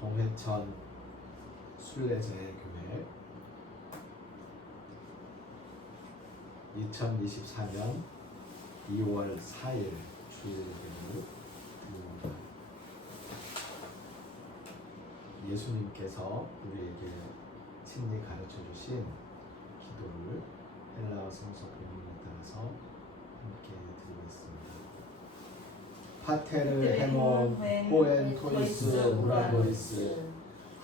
동해천 순례자의교회 2024년 2월 4일 주일예배를 드립니다. 예수님께서 우리에게 친히 가르쳐 주신 기도를 헬라어 성서 본문에 따라서 함께 드리겠습니다. 파테르 헤몬 호엔 토이스 우라노리스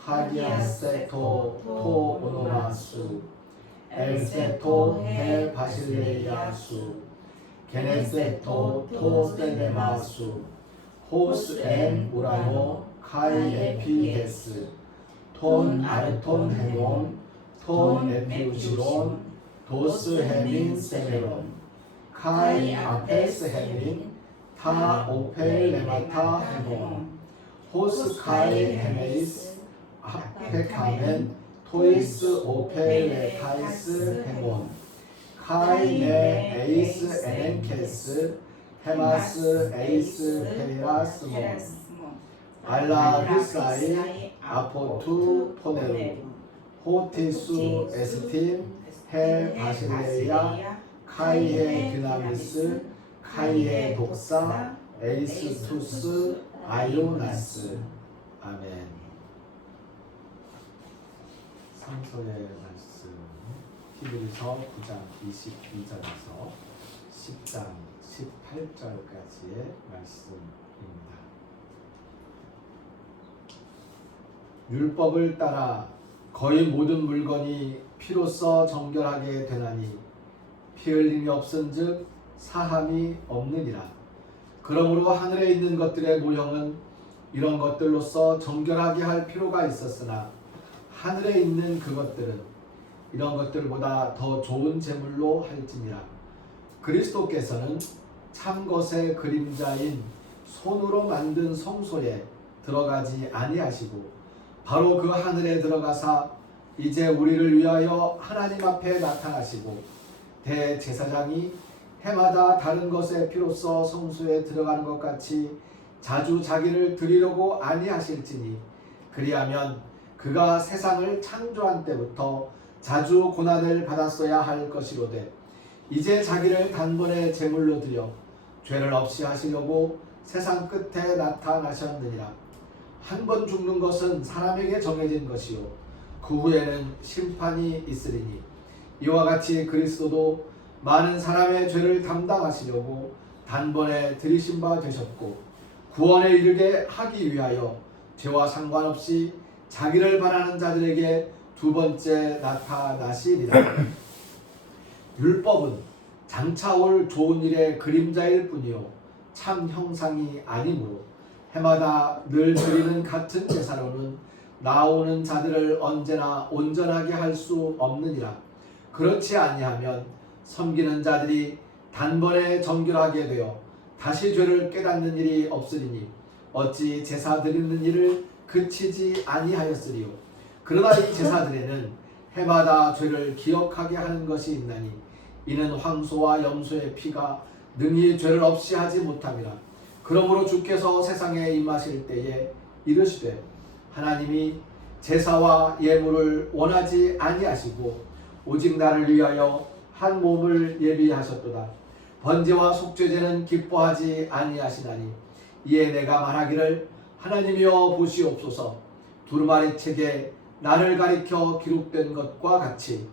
하기아 세토 토 오노마수 엘세토 헬 바실레이아수 게네세토 토 세네마수 호스 엔 우라노 카이 에피게스 톤 아르톤 헤몬 톤 에피우시론 도스 헤민 세메론 카이 아페스 헤민 타 오펠 레마타 헤몬 호스 카이 헤메이스 아페카멘 토이스 오펠 레타이스 헤몬 카이네 에이스 에넨케스 헤마스 에이스 페리라스몬 알라 휘사이 아포투 포네루 호티수 에스틴 헬 바실레이아 카이에 디나미스 카이에 독사 에이스투스 아이오나스. 아멘. 성서의 말씀 히브리서 9장 22절에서 10장 18절까지의 말씀입니다. 율법을 따라 거의 모든 물건이 피로써 정결하게 되나니 피 흘림이 없은즉 사함이 없느니라. 그러므로 하늘에 있는 것들의 모형은 이런 것들로서 정결하게 할 필요가 있었으나 하늘에 있는 그것들은 이런 것들보다 더 좋은 제물로 할지니라. 그리스도께서는 참 것의 그림자인 손으로 만든 성소에 들어가지 아니하시고 바로 그 하늘에 들어가사 이제 우리를 위하여 하나님 앞에 나타나시고 대제사장이 해마다 다른 것의 피로써 성소에 들어가는 것 같이 자주 자기를 드리려고 아니하실지니 그리하면 그가 세상을 창조한 때부터 자주 고난을 받았어야 할 것이로되 이제 자기를 단번에 제물로 드려 죄를 없이 하시려고 세상 끝에 나타나셨느니라. 한 번 죽는 것은 사람에게 정해진 것이요 그 후에는 심판이 있으리니 이와 같이 그리스도도 많은 사람의 죄를 담당하시려고 단번에 들이신 바 되셨고 구원에 이르게 하기 위하여 죄와 상관없이 자기를 바라는 자들에게 두 번째 나타나시리라. 율법은 장차 올 좋은 일의 그림자일 뿐이요 참 형상이 아니므로 해마다 늘 드리는 같은 제사로는 나오는 자들을 언제나 온전하게 할 수 없느니라. 그렇지 아니하면 섬기는 자들이 단번에 정결하게 되어 다시 죄를 깨닫는 일이 없으리니 어찌 제사 드리는 일을 그치지 아니하였으리요. 그러나 이 제사들에는 해마다 죄를 기억하게 하는 것이 있나니 이는 황소와 염소의 피가 능히 죄를 없이 하지 못함이라. 그러므로 주께서 세상에 임하실 때에 이르시되 하나님이 제사와 예물을 원하지 아니하시고 오직 나를 위하여 한 몸을 예비하셨도다. 번제와 속죄제는 기뻐하지 아니하시나니 이에 내가 말하기를 하나님이여 보시옵소서. 두루마리 책에 나를 가리켜 기록된 것과 같이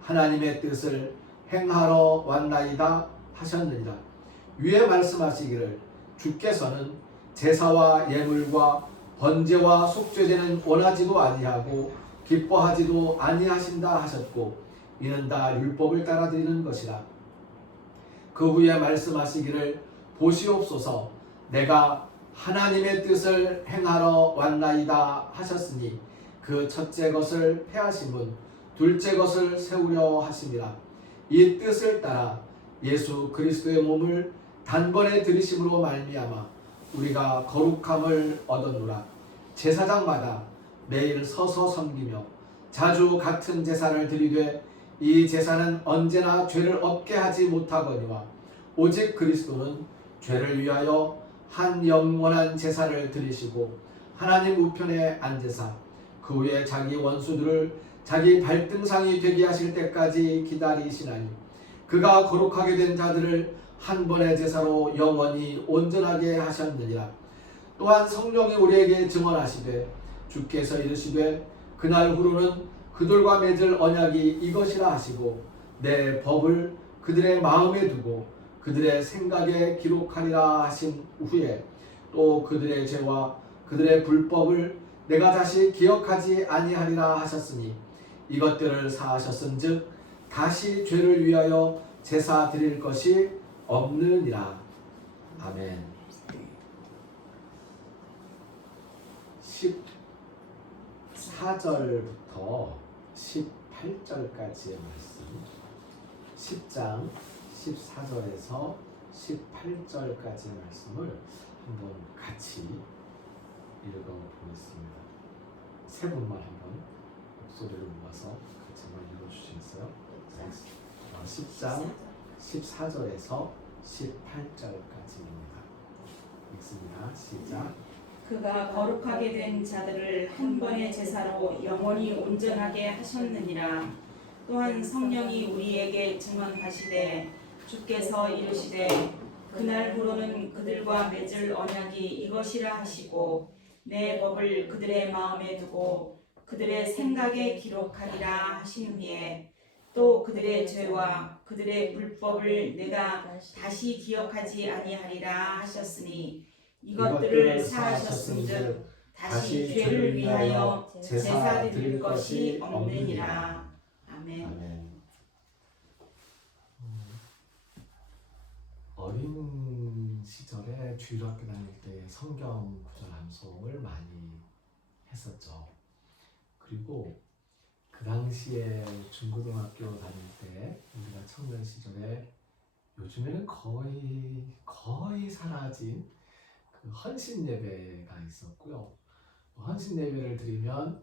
하나님의 뜻을 행하러 왔나이다 하셨느니라. 위에 말씀하시기를 주께서는 제사와 예물과 번제와 속죄제는 원하지도 아니하고 기뻐하지도 아니하신다 하셨고 이는 다 율법을 따라 드리는 것이라. 그 후에 말씀하시기를 보시옵소서 내가 하나님의 뜻을 행하러 왔나이다 하셨으니 그 첫째 것을 폐하심은 둘째 것을 세우려 하심이라. 이 뜻을 따라 예수 그리스도의 몸을 단번에 들이심으로 말미암아 우리가 거룩함을 얻었노라. 제사장마다 매일 서서 섬기며 자주 같은 제사를 드리되 이 제사는 언제나 죄를 없게 하지 못하거니와 오직 그리스도는 죄를 위하여 한 영원한 제사를 드리시고 하나님 우편에 앉으사 그 후에 자기 원수들을 자기 발등상이 되게 하실 때까지 기다리시나니 그가 거룩하게 된 자들을 한 번의 제사로 영원히 온전하게 하셨느니라. 또한 성령이 우리에게 증언하시되 주께서 이르시되 그날 후로는 그들과 맺을 언약이 이것이라 하시고 내 법을 그들의 마음에 두고 그들의 생각에 기록하리라 하신 후에 또 그들의 죄와 그들의 불법을 내가 다시 기억하지 아니하리라 하셨으니 이것들을 사하셨은즉 다시 죄를 위하여 제사 드릴 것이 없느니라. 아멘. 14절부터 18절까지의 말씀, 10장 14절에서 18절까지의 말씀을 한번 같이 읽어보겠습니다. 세 분만 한번 목소리를 모아서 같이 한번 읽어주시겠어요? 10장 14절에서 18절까지입니다. 읽습니다. 시작. 그가 거룩하게 된 자들을 한 번의 제사로 영원히 온전하게 하셨느니라. 또한 성령이 우리에게 증언하시되 주께서 이르시되 그날 후로는 그들과 맺을 언약이 이것이라 하시고 내 법을 그들의 마음에 두고 그들의 생각에 기록하리라 하신 후에 또 그들의 죄와 그들의 불법을 내가 다시 기억하지 아니하리라 하셨으니 이것들을 사하셨은즉 다시 죄를 위하여 제사 드릴 것이 없느니라. 아멘. 아멘. 어린 시절에 주일학교 다닐 때 성경 구절 암송을 많이 했었죠. 그리고 그 당시에 중고등학교 다닐 때 우리가 청년 시절에 요즘에는 거의 사라진 그 헌신 예배가 있었고요. 헌신 예배를 드리면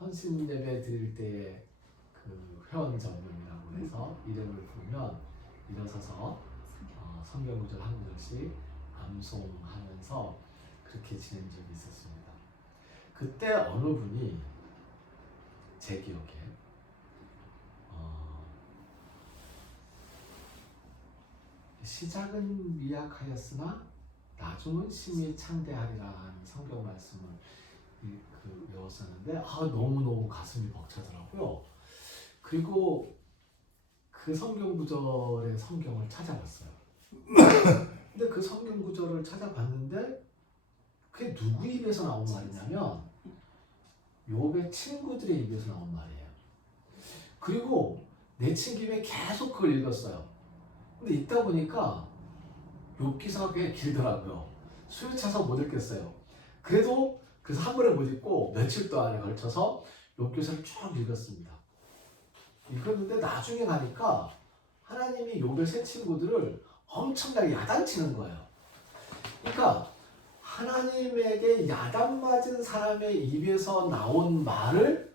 헌신 예배 드릴 때에 그 회원 전문이라고 해서 이름을 부르면 일어서서 성경 구절 한 구절씩 암송하면서 그렇게 지낸 적이 있었습니다. 그때 어느 분이 제 기억에 시작은 미약하였으나 나중은 심히 창대하리라 하는 성경 말씀을 외웠었는데 너무너무 가슴이 벅차더라고요. 그리고 그 성경 구절의 성경을 찾아봤어요. 근데 그 성경 구절을 찾아봤는데 그게 누구 입에서 나온 말이냐면 욥의 친구들의 입에서 나온 말이에요. 그리고 내친 김에 계속 그걸 읽었어요. 근데 읽다 보니까 욥 기사가 꽤 길더라고요. 숨이 차서 못 읽겠어요. 그래서 한 번에 못 읽고 며칠 동안에 걸쳐서 욥 기사를 쭉 읽었습니다. 읽었는데 나중에 가니까 하나님이 욥의 새 친구들을 엄청나게 야단치는 거예요. 그러니까 하나님에게 야단 맞은 사람의 입에서 나온 말을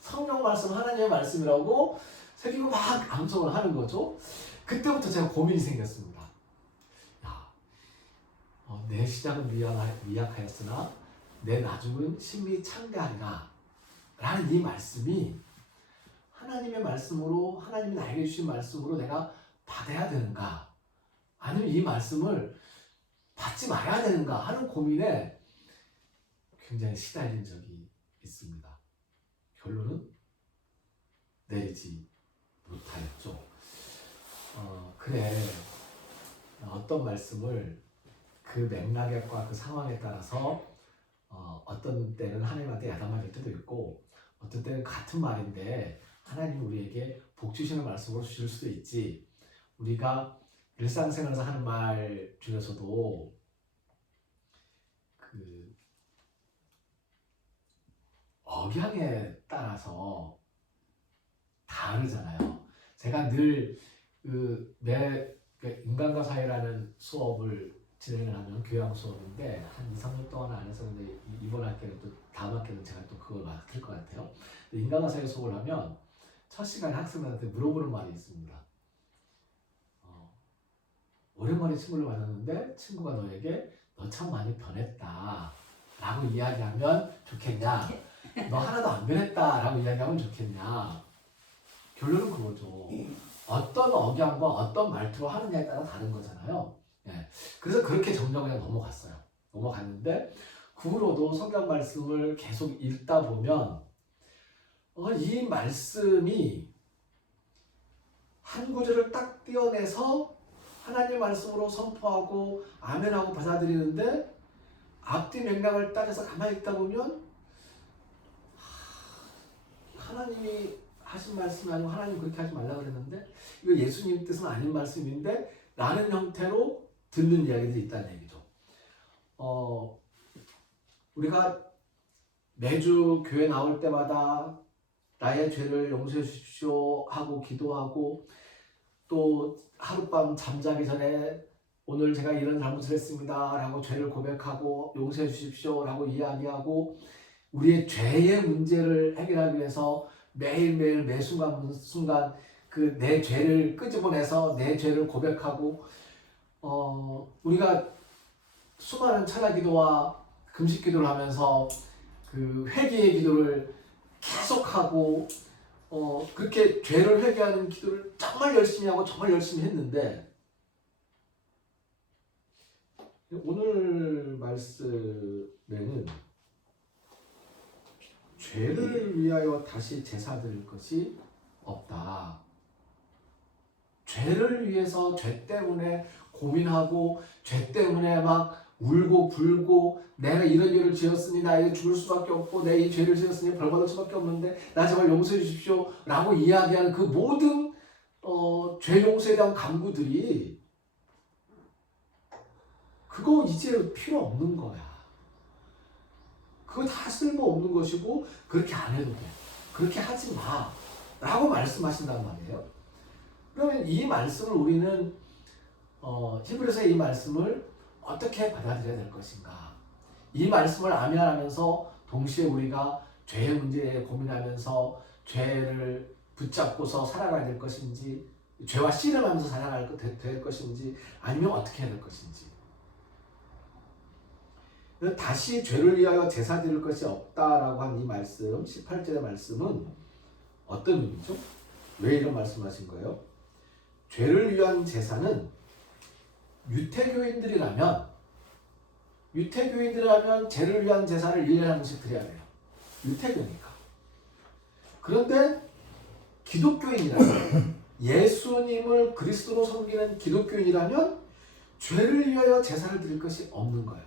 성경 말씀, 하나님의 말씀이라고 새기고 막 암송을 하는 거죠. 그때부터 제가 고민이 생겼습니다. 내 시작은 미약하였으나 내 나중은 심히 창대하리라 라는 이 말씀이 하나님의 말씀으로, 하나님이 나에게 주신 말씀으로 내가 받아야 되는가, 아니면 이 말씀을 받지 말아야 되는가 하는 고민에 굉장히 시달린 적이 있습니다. 결론은 내리지 못하였죠. 그래, 어떤 말씀을 그 맥락과 그 상황에 따라서 어떤 때는 하나님한테 야단맞을 때도 있고 어떤 때는 같은 말인데 하나님이 우리에게 복 주시는 말씀으로 주실 수도 있지. 우리가 일상생활에서 하는 말 중에서도 그 억양에 따라서 다르잖아요. 제가 늘 인간과 사회라는 수업을 진행을 하면 교양 수업인데 한 2, 3년 동안 안 했었는데 이번 학기는 또 다음 학기는 제가 또 그걸 맡을 것 같아요. 인간과 사회 수업을 하면 첫 시간에 학생들한테 물어보는 말이 있습니다. 오랜만에 친구를 만났는데 친구가 너에게 너 참 많이 변했다 라고 라고 이야기하면 좋겠냐? 너 하나도 안 변했다 라고 이야기하면 좋겠냐? 결론은 그거죠. 어떤 억양과 어떤 말투로 하느냐에 따라 다른 거잖아요. 예. 그래서 그렇게 정정을 그냥 넘어갔어요. 넘어갔는데 그 후로도 성경 말씀을 계속 읽다 보면 이 말씀이 한 구절을 딱 떼어내서 하나님 말씀으로 선포하고 아멘하고 받아들이는데 앞뒤 맥락을 따져서 가만히 있다 보면 하나님이 하신 말씀이 아니고 하나님 그렇게 하지 말라 그랬는데 이거 예수님 뜻은 아닌 말씀인데 라는 형태로 듣는 이야기들이 있다는 얘기죠. 우리가 매주 교회 나올 때마다 나의 죄를 용서해 주십시오 하고 기도하고 또 하룻밤 잠자기 전에 오늘 제가 이런 잘못을 했습니다 라고 죄를 고백하고 용서해 주십시오 라고 이야기하고 우리의 죄의 문제를 해결하기 위해서 매일매일 매 순간 그 내 죄를 끄집어내서 내 죄를 고백하고 우리가 수많은 찬양 기도와 금식 기도를 하면서 그 회개의 기도를 계속하고 그렇게 죄를 회개하는 기도를 정말 열심히 하고 정말 열심히 했는데 오늘 말씀에는 죄를 위하여 다시 제사 드릴 것이 없다. 죄를 위해서 죄 때문에 고민하고 죄 때문에 막 울고 불고 내가 이런 죄를 지었으니 나에게 죽을 수밖에 없고 내 이 죄를 지었으니 벌 받을 수밖에 없는데 나 제발 용서해 주십시오 라고 이야기하는 그 모든 죄 용서에 대한 간구들이 그거 이제 필요 없는 거야. 그거 다 쓸모없는 것이고 그렇게 안 해도 돼. 그렇게 하지 마 라고 말씀하신단 말이에요. 그러면 이 말씀을 우리는 히브리서의 이 말씀을 어떻게 받아들여야 될 것인가? 이 말씀을 아멘하면서 동시에 우리가 죄의 문제에 고민하면서 죄를 붙잡고서 살아가야 될 것인지 죄와 씨름하면서 살아갈 될 것인지 아니면 어떻게 해야 될 것인지 다시 죄를 위하여 제사 드릴 것이 없다라고 한 이 말씀 18절의 말씀은 어떤 의미죠? 왜 이런 말씀하신 거예요? 죄를 위한 제사는 유태교인들이라면 죄를 위한 제사를 1년에 한 번씩 드려야 돼요. 유태교니까. 그런데 기독교인이라면 예수님을 그리스도로 섬기는 기독교인이라면 죄를 위하여 제사를 드릴 것이 없는 거예요.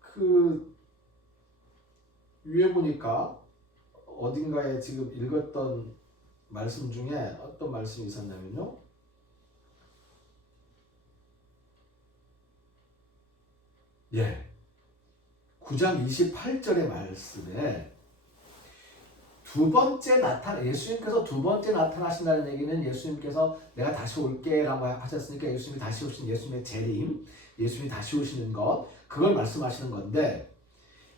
그 위에 보니까 어딘가에 지금 읽었던 말씀 중에 어떤 말씀이 있었냐면요. 예. 9장 28절의 말씀에 예수님께서 두 번째 나타나신다는 얘기는 예수님께서 내가 다시 올게 라고 하셨으니까 예수님이 다시 오신 예수님의 재림, 예수님이 다시 오시는 것, 그걸 말씀하시는 건데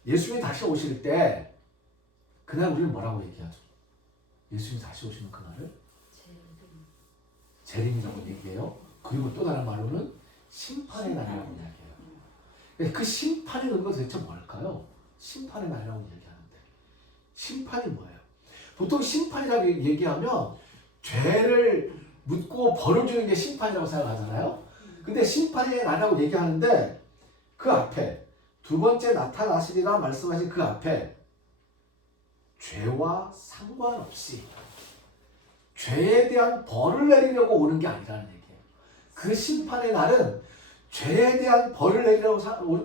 예수님이 다시 오실 때 그날 우리는 뭐라고 얘기하죠? 예수님이 다시 오시는 그날을 재림이라고 얘기해요. 그리고 또 다른 말로는 심판의 날이라고 이야기해요. 그 심판의 의미가 도대체 뭘까요? 심판의 날이라고 얘기하는데 심판이 뭐예요? 보통 심판이라고 얘기하면 죄를 묻고 벌을 주는 게 심판이라고 생각하잖아요. 근데 심판의 날이라고 얘기하는데 그 앞에 두 번째 나타나시리라 말씀하신 그 앞에 죄와 상관없이 죄에 대한 벌을 내리려고 오는 게 아니라는 얘기예요. 그 심판의 날은 죄에 대한 벌을 내리려고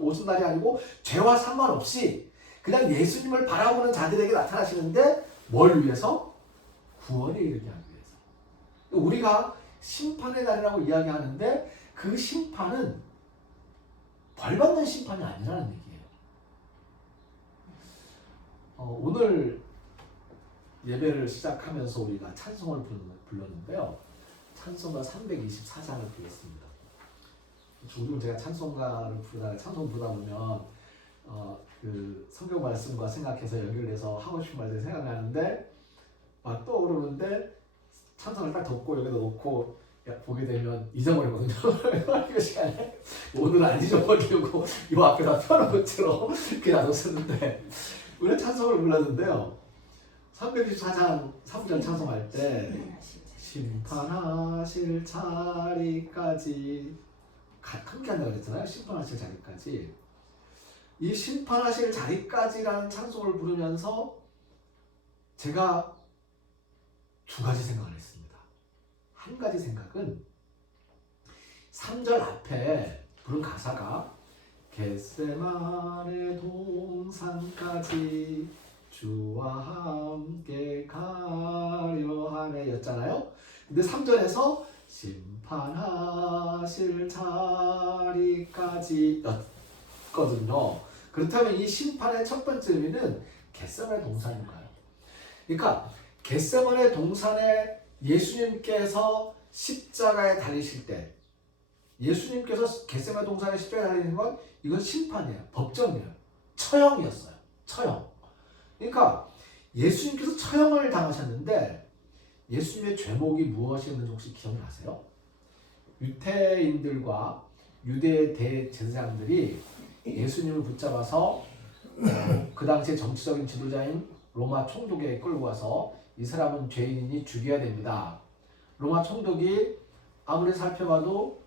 오신 날이 아니고 죄와 상관없이 그냥 예수님을 바라보는 자들에게 나타나시는데 뭘 위해서? 구원에 이르게 하기 위해서. 우리가 심판의 날이라고 이야기하는데 그 심판은 벌 받는 심판이 아니라는 얘기예요. 오늘 예배를 시작하면서 우리가 찬송을 불렀는데요. 찬송가 324장을 불렀습니다. 종종 제가 찬송가를 부르다가 찬송 부르다 보면 그 성경 말씀과 생각해서 연결해서 하고 싶은 말들이 생각나는데 막 떠오르는데 찬송을 딱 덮고 여기다 놓고 보게 되면 잊어버리거든요. 그 시간에 오늘 안 잊어버리려고 이 앞에다 펴놓은 것처럼 그냥 놔뒀었는데 우리 찬송을 불렀는데요. 364장 3절 찬송할 때 심판하실 자리까지 함께 한다고 그랬잖아요. 심판하실 자리까지. 이 심판하실 자리까지라는 찬송을 부르면서 제가 두 가지 생각을 했습니다. 한 가지 생각은 3절 앞에 부른 가사가 겟세마네 동산까지 주와 함께 가려 하네 였잖아요. 근데 3절에서 심판하실 자리까지 였거든요. 그렇다면 이 심판의 첫 번째 의미는 겟세마네 동산인가요? 그러니까 겟세마네 동산에 예수님께서 십자가에 달리실 때 예수님께서 겟세마네 동산에 십자가에 달리는 건 이건 심판이에요. 법정이에요. 처형이었어요. 처형. 그러니까 예수님께서 처형을 당하셨는데 예수님의 죄목이 무엇이었는지 혹시 기억나세요? 유태인들과 유대 대제사장들이 예수님을 붙잡아서 그 당시에 정치적인 지도자인 로마 총독에게 끌고 와서 이 사람은 죄인이니 죽여야 됩니다. 로마 총독이 아무리 살펴봐도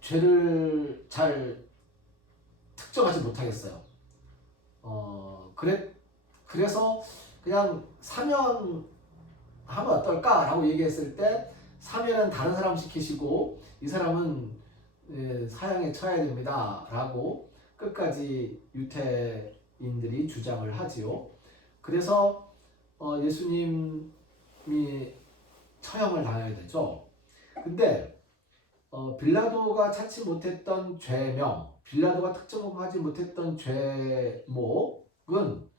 죄를 잘 특정하지 못하겠어요. 그래서 그냥 사면하면 어떨까라고 얘기했을 때 사면은 다른 사람 시키시고 이 사람은 사형에 처해야 됩니다라고 끝까지 유태인들이 주장을 하지요. 그래서 예수님이 처형을 당해야 되죠. 근데 빌라도가 찾지 못했던 죄명, 빌라도가 특정하지 못했던 죄목은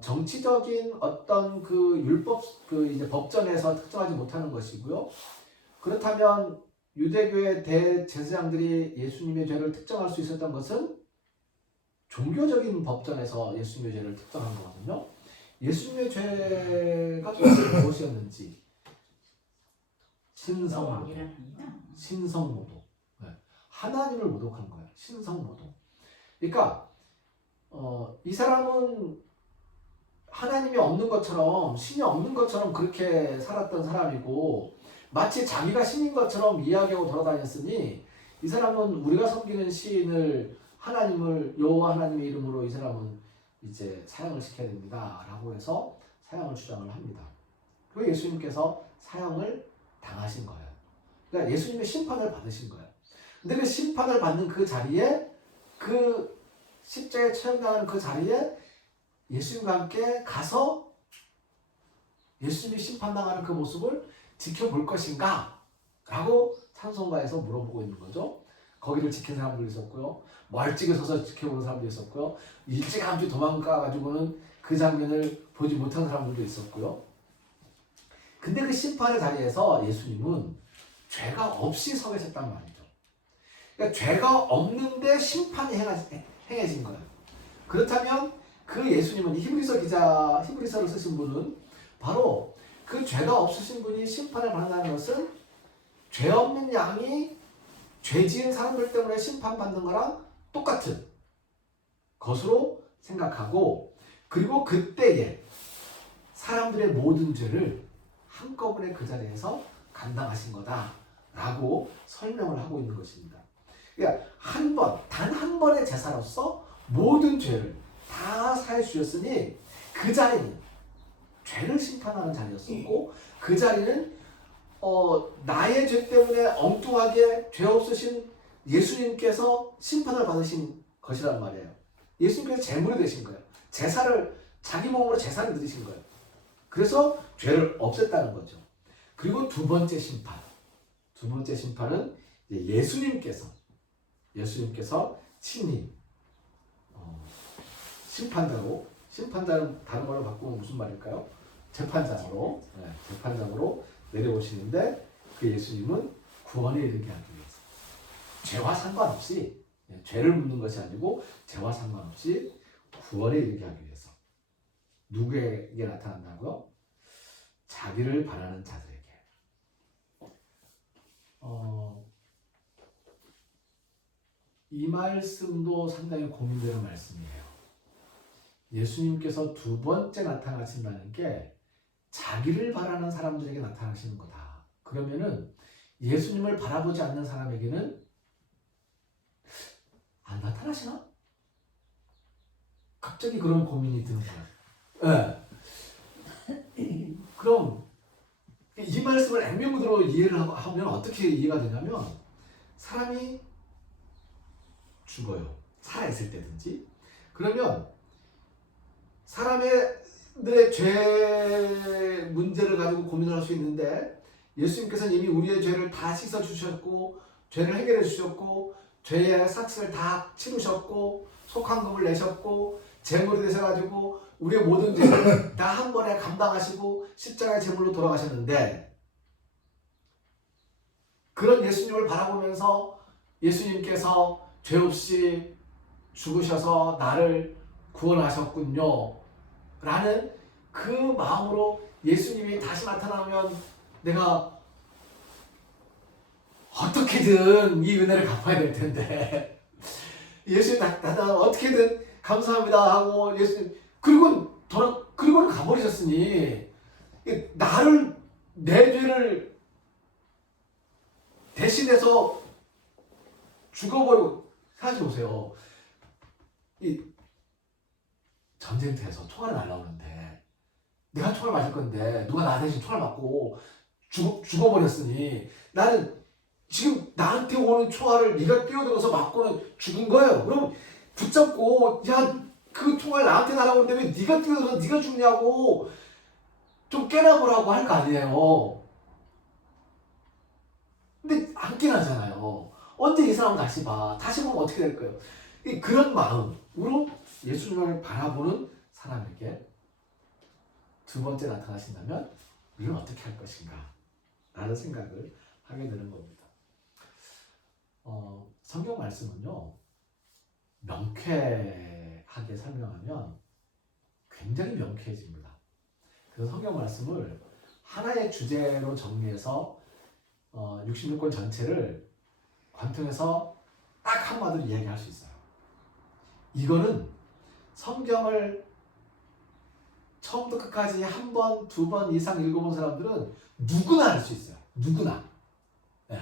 정치적인 어떤 그 율법 이제 법정에서 특정하지 못하는 것이고요. 그렇다면 유대교의 대제사장들이 예수님의 죄를 특정할 수 있었던 것은 종교적인 법정에서 예수님의 죄를 특정한 거거든요. 예수님의 죄가 도대체 무엇이었는지 신성모독. 하나님을 모독한 거예요. 신성모독. 그러니까 이 사람은 하나님이 없는 것처럼 신이 없는 것처럼 그렇게 살았던 사람이고 마치 자기가 신인 것처럼 이야기하고 돌아다녔으니 이 사람은 우리가 섬기는 신을 하나님을 여호와 하나님의 이름으로 이 사람은 이제 사형을 시켜야 됩니다 라고 해서 사형을 주장을 합니다. 그리고 예수님께서 사형을 당하신 거예요. 그러니까 예수님의 심판을 받으신 거예요. 근데 그 심판을 받는 그 자리에 그 십자가에 처형당하는 그 자리에 예수님과 함께 가서 예수님이 심판당하는 그 모습을 지켜볼 것인가? 라고 찬송가에서 물어보고 있는 거죠. 거기를 지킨 사람들도 있었고요. 멀찍이 서서 지켜보는 사람도 있었고요. 일찌감치 도망가가지고는 그 장면을 보지 못한 사람들도 있었고요. 근데 그 심판의 자리에서 예수님은 죄가 없이 서 계셨단 말이죠. 그러니까 죄가 없는데 심판이 행해진 거예요. 그렇다면 그 예수님은 히브리서를 쓰신 분은 바로 그 죄가 없으신 분이 심판을 받는다는 것은 죄 없는 양이 죄 지은 사람들 때문에 심판받는 거랑 똑같은 것으로 생각하고 그리고 그때에 사람들의 모든 죄를 한꺼번에 그 자리에서 감당하신 거다라고 설명을 하고 있는 것입니다. 그러니까 단 한 번의 제사로서 모든 죄를 다 사해 주셨으니 그 자리는 죄를 심판하는 자리였었고 그 자리는 나의 죄 때문에 엉뚱하게 죄 없으신 예수님께서 심판을 받으신 것이란 말이에요. 예수님께서 제물이 되신 거예요. 자기 몸으로 제사를 드리신 거예요. 그래서 죄를 없앴다는 거죠. 그리고 두 번째 심판은 예수님께서 친히 심판자는 다른 말로 바꾸면 무슨 말일까요? 재판장으로 내려오시는데 그 예수님은 구원에 이르게 하기 위해서 죄와 상관없이 죄를 묻는 것이 아니고 죄와 상관없이 구원에 이르게 하기 위해서 누구에게 나타난다고요? 자기를 바라는 자들에게. 이 말씀도 상당히 고민되는 말씀이에요. 예수님께서 두 번째 나타나신다는 게 자기를 바라는 사람들에게 나타나시는 거다. 그러면은 예수님을 바라보지 않는 사람에게는 안 나타나시나? 갑자기 그런 고민이 드는 거야. 네. 그럼 이 말씀을 액면으로 이해를 하면 어떻게 이해가 되냐면 사람이 죽어요. 살아있을 때든지. 그러면 사람들의 죄 문제를 가지고 고민을 할 수 있는데 예수님께서는 이미 우리의 죄를 다 씻어주셨고 죄를 해결해 주셨고 죄의 삭슬을 다 치르셨고 속한금을 내셨고 제물이 되셔가지고 우리의 모든 죄를 다 한 번에 감당하시고 십자가의 제물로 돌아가셨는데 그런 예수님을 바라보면서 예수님께서 죄 없이 죽으셔서 나를 구원하셨군요 라는 그 마음으로 예수님이 다시 나타나면 내가 어떻게든 이 은혜를 갚아야 될 텐데 예수님 나타나면 어떻게든 감사합니다 하고 예수님 그리고는 가버리셨으니 나를 내 죄를 대신해서 죽어버리고 생각해 보세요. 이 전쟁터에서 총알이 날라오는데 내가 총알 맞을 건데 누가 나 대신 총알 맞고 죽어버렸으니 나는 지금 나한테 오는 총알을 네가 뛰어들어서 맞고는 죽은 거예요. 그럼 붙잡고 야 그 총알 나한테 날아오는데 왜 네가 뛰어들어서 네가 죽냐고 좀 깨나보라고 할 거 아니에요. 근데 안 깨나잖아요. 언제 이 사람 다시 봐. 다시 보면 어떻게 될 거예요. 그런 마음으로 예수님을 바라보는 사람에게 두 번째 나타나신다면 우리는 어떻게 할 것인가 라는 생각을 하게 되는 겁니다. 성경 말씀은요 명쾌하게 설명하면 굉장히 명쾌해집니다. 그래서 성경 말씀을 하나의 주제로 정리해서 66권 전체를 관통해서 딱 한마디로 이야기할 수 있어요. 이거는 성경을 처음부터 끝까지 한 번, 두 번 이상 읽어본 사람들은 누구나 알 수 있어요. 누구나. 네.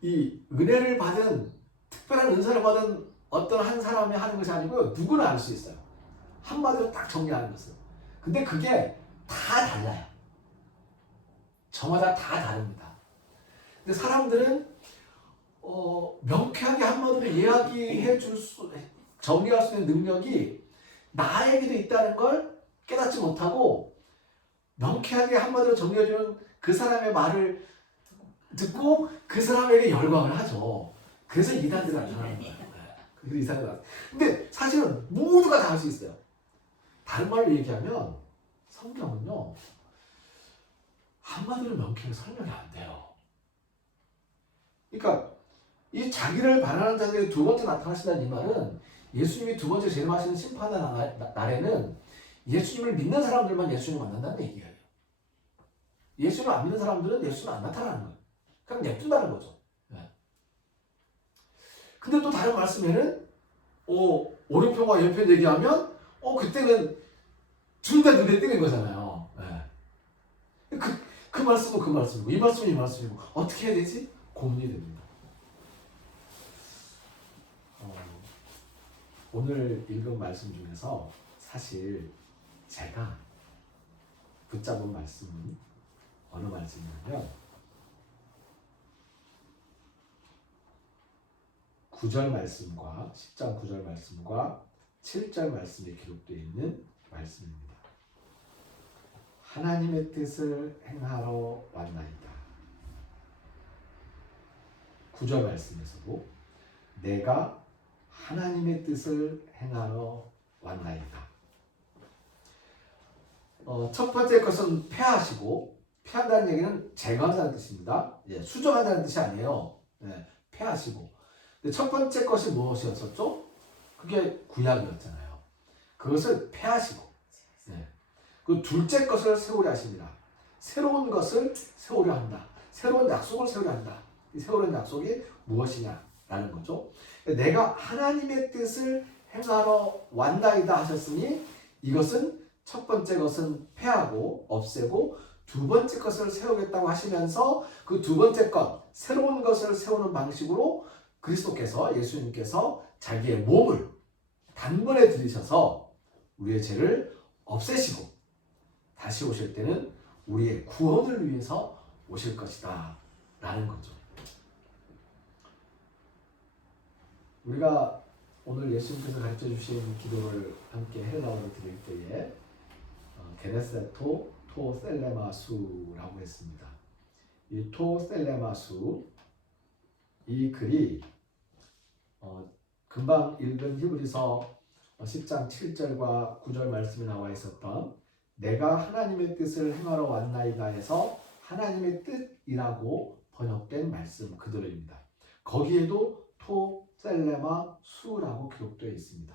이 은혜를 받은, 특별한 은사를 받은 어떤 한 사람이 하는 것이 아니고요. 누구나 알 수 있어요. 한마디로 딱 정리하는 것은. 근데 그게 다 달라요. 저마다 다 다릅니다. 근데 사람들은 명쾌하게 한마디로 이야기해 줄 수, 정리할 수 있는 능력이 나에게도 있다는 걸 깨닫지 못하고 명쾌하게 한마디로 정리해주는 그 사람의 말을 듣고 그 사람에게 열광을 하죠. 그래서 이단들이 나타나는 거예요. 그래서 이단들이 나타나는 거예요. 근데 사실은 모두가 다 할 수 있어요. 다른 말로 얘기하면 성경은요 한마디로 명쾌하게 설명이 안 돼요. 그러니까 이 자기를 바라는 자들이 두 번째 나타나신다는 이 말은 예수님이 두 번째 재림하시는 심판의 날에는 예수님을 믿는 사람들만 예수님을 만난다는 얘기예요. 예수님을 안 믿는 사람들은 예수님 안 나타나는 거예요. 그냥 냅둔다는 거죠. 네. 근데 또 다른 말씀에는 오른편과 왼편 얘기하면 그때는 둘 다 눈에 띄는 거잖아요. 네. 그 말씀은 그 말씀이고 이 말씀은 이 말씀이고 어떻게 해야 되지? 고민이 됩니다. 오늘 읽은 말씀 중에서 사실 제가 붙잡은 말씀은 어느 말씀이냐면 9절 말씀과 10장 9절 말씀과 7절 말씀에 기록되어 있는 말씀입니다. 하나님의 뜻을 행하러 왔나이다. 9절 말씀에서도 내가 하나님의 뜻을 행하러 왔나이다. 첫 번째 것은 패하시고, 패한다는 얘기는 제거한다는 뜻입니다. 수정한다는 뜻이 아니에요. 패하시고. 근데 첫 번째 것이 무엇이었었죠? 그게 구약이었잖아요. 그것을 패하시고, 그 둘째 것을 세우려 하십니다. 새로운 것을 세우려 한다. 새로운 약속을 세우려 한다. 이 새로운 약속이 무엇이냐라는 라는 거죠. 내가 하나님의 뜻을 행하러 왔나이다 하셨으니 이것은 첫 번째 것은 폐하고 없애고 두 번째 것을 세우겠다고 하시면서 그 두 번째 것, 새로운 것을 세우는 방식으로 그리스도께서, 예수님께서 자기의 몸을 단번에 들이셔서 우리의 죄를 없애시고 다시 오실 때는 우리의 구원을 위해서 오실 것이다 라는 거죠. 우리가 오늘 예수님께서 가르쳐 주신 기도를 함께 헬라어로 드릴 때에 게네세토 토 셀레마수라고 했습니다. 이 토 셀레마수, 이 글이 금방 읽은 히브리서 10장 7절과 9절 말씀에 나와 있었던 내가 하나님의 뜻을 행하러 왔나이다에서 하나님의 뜻이라고 번역된 말씀 그대로입니다. 거기에도 토 셀레마 수라고 기록되어 있습니다.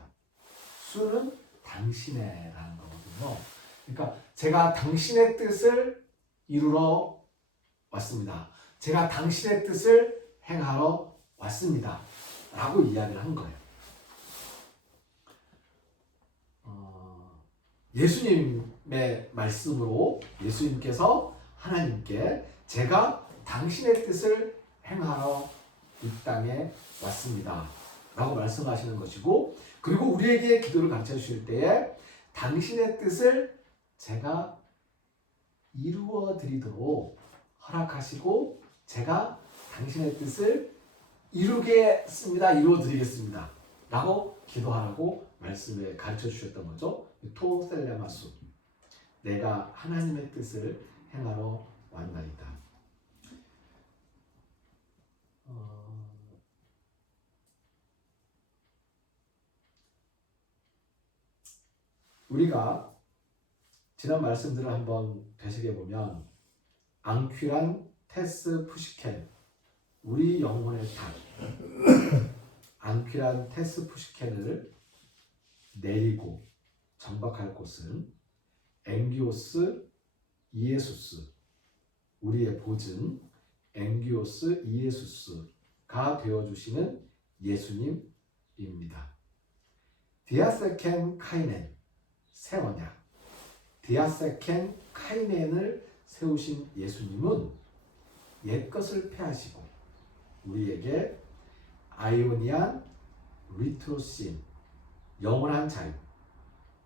수는 당신의라는 거거든요. 그러니까 제가 당신의 뜻을 이루러 왔습니다. 제가 당신의 뜻을 행하러 왔습니다. 라고 이야기를 한 거예요. 예수님의 말씀으로 예수님께서 하나님께 제가 당신의 뜻을 행하러 이 땅에 왔습니다. 라고 말씀하시는 것이고, 그리고 우리에게 기도를 가르쳐 주실 때에 당신의 뜻을 제가 이루어 드리도록 허락하시고 제가 당신의 뜻을 이루겠습니다. 이루어 드리겠습니다. 라고 기도하라고 말씀에 가르쳐 주셨던 거죠. 토 셀레마수, 내가 하나님의 뜻을 행하러 왔나이다. 우리가 지난 말씀들을 한번 되새겨 보면 앙퀴란 테스 푸시켄, 우리 영혼의 탑, 앙퀴란 테스 푸시켄을 내리고 정박할 곳은 엥기오스 이에수스, 우리의 보증 엥기오스 이에수스가 되어주시는 예수님입니다. 디아세켄 카이넨, 새 언약, 디아세켄 카이넨을 세우신 예수님은 옛것을 폐하시고 우리에게 아이오니안 리트로신, 영원한 자유,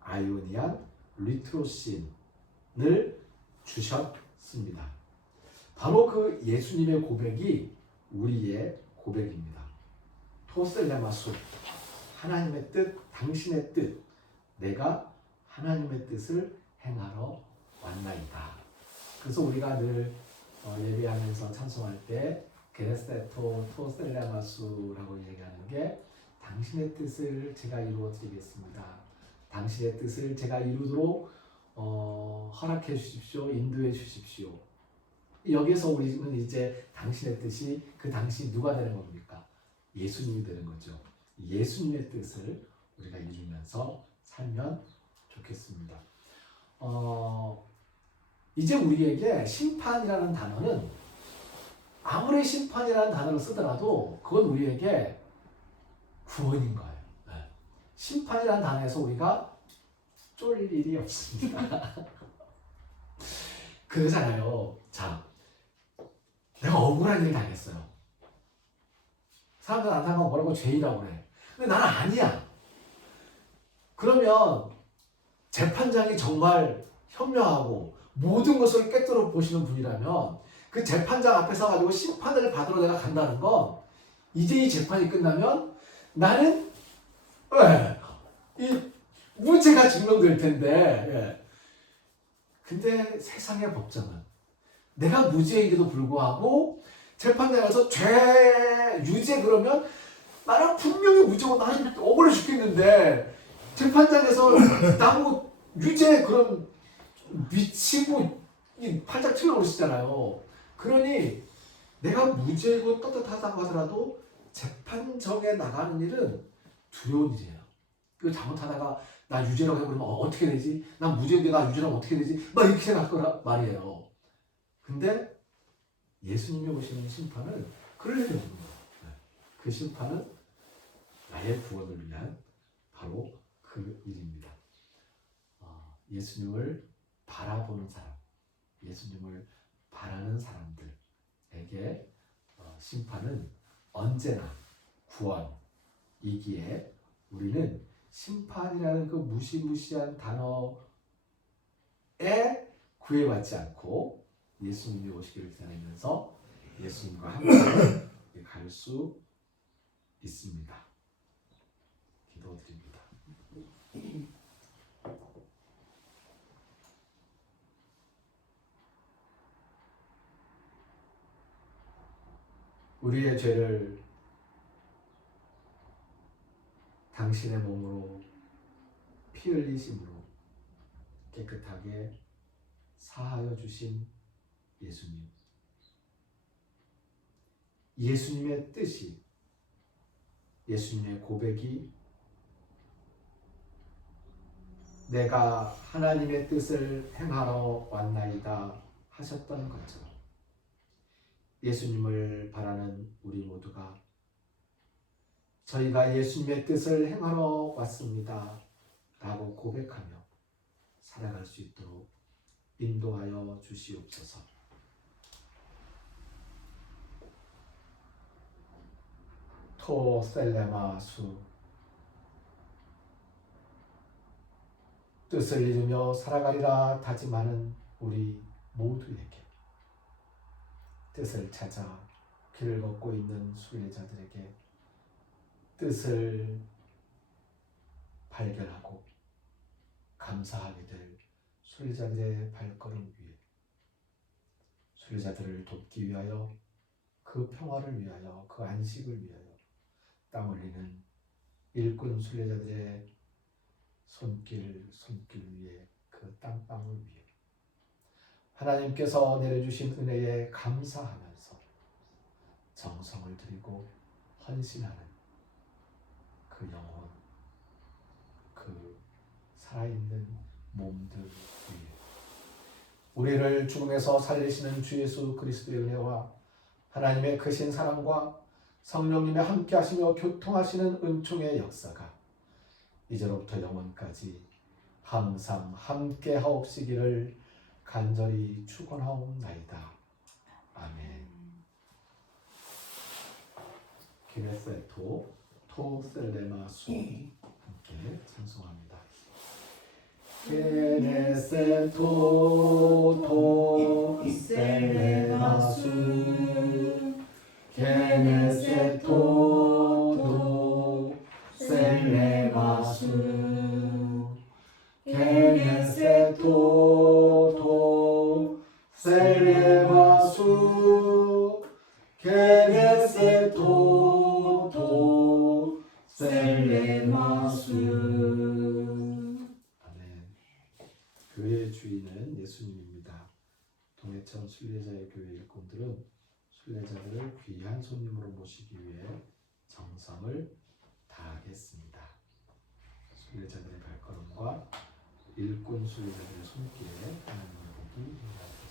아이오니안 리트로신을 주셨습니다. 바로 그 예수님의 고백이 우리의 고백입니다. 토셀레마수, 하나님의 뜻, 당신의 뜻, 내가 하나님의 뜻을 행하러 왔나이다. 그래서 우리가 늘 예배하면서 찬송할 때 게네세토 토셀레마수라고 얘기하는 게 당신의 뜻을 제가 이루어 드리겠습니다. 당신의 뜻을 제가 이루도록 허락해 주십시오. 인도해 주십시오. 여기서 우리는 이제 당신의 뜻이, 그 당신이 누가 되는 겁니까? 예수님이 되는 거죠. 예수님의 뜻을 우리가 이루면서 살면 좋겠습니다. 이제 우리에게 심판이라는 단어는 아무리 심판이라는 단어를 쓰더라도 그건 우리에게 구원인 거예요. 네. 심판이라는 단어에서 우리가 쫄 일이 없습니다. 그러잖아요. 자, 내가 억울한 일을 당했어요. 사람들 나한테 뭐라고 죄인이라고 그래. 근데 나는 아니야. 그러면 재판장이 정말 현명하고 모든 것을 꿰뚫어 보시는 분이라면 그 재판장 앞에 서가지고 심판을 받으러 내가 간다는 건 이제 이 재판이 끝나면 나는 이 무죄가 증명될 텐데, 근데 세상의 법정은 내가 무죄에게도 불구하고 재판장에서 죄 유죄 그러면 나는 분명히 무죄고 나는 억울해 죽겠는데 재판장에서 나보고 유죄 그럼 미치고 팔짝 튀어오르시잖아요. 그러니 내가 무죄고 떳떳하다고 하더라도 재판정에 나가는 일은 두려운 일이에요. 그거 잘못하다가 나 유죄라고 해버리면 어떻게 되지? 난 무죄인데 나 유죄라면 어떻게 되지? 막 이렇게 생각할 거란 말이에요. 근데 예수님이 오시는 심판은 그럴 일이 없는 거예요. 그 심판은 나의 구원을 위한 바로 그 일입니다. 예수님을 바라보는 사람, 예수님을 바라는 사람들에게 심판은 언제나 구원이기에 우리는 심판이라는 그 무시무시한 단어에 구애받지 않고 예수님이 오시기를 기다리면서 예수님과 함께 갈 수 있습니다. 기도드립니다. 우리의 죄를 당신의 몸으로 피 흘리심으로 깨끗하게 사하여 주신 예수님. 예수님의 뜻이, 예수님의 고백이 내가 하나님의 뜻을 행하러 왔나이다 하셨던 것처럼 예수님을 바라는 우리 모두가 저희가 예수님의 뜻을 행하러 왔습니다 라고 고백하며 살아갈 수 있도록 인도하여 주시옵소서. 토 셀레마수 뜻을 이루며 살아가리라 다짐하는 우리 모두에게 뜻을 찾아 길을 걷고 있는 순례자들에게 뜻을 발견하고 감사하게 될 순례자들의 발걸음 위에 순례자들을 돕기 위하여 그 평화를 위하여 그 안식을 위하여 땀 흘리는 일꾼 순례자들의 손길 위에 그 땀방울 위에 하나님께서 내려주신 은혜에 감사하면서 정성을 들이고 헌신하는 그 영혼, 그 살아있는 몸들 위에 우리를 죽음에서 살리시는 주 예수 그리스도의 은혜와 하나님의 크신 사랑과 성령님의 함께 하시며 교통하시는 은총의 역사가 이제로부터 영원까지 항상 함께 하옵시기를 간절히 축원하옵나이다. 아멘. 기네세토 토셀레마수 함께 찬송합니다. 게네세토 토셀레마수 게네세토 토셀레마수 게네세토 토셀레마수 게네세토 토셀레마수. 교회의 주인은 예수님입니다. 동해천 순례자의 교회 일꾼들은 순례자들을 귀한 손님으로 모시기 위해 정성을 다하겠습니다. 순례자들의 발걸음과 일꾼 순례자들의 손길에 하나님의 복이 임하옵소서.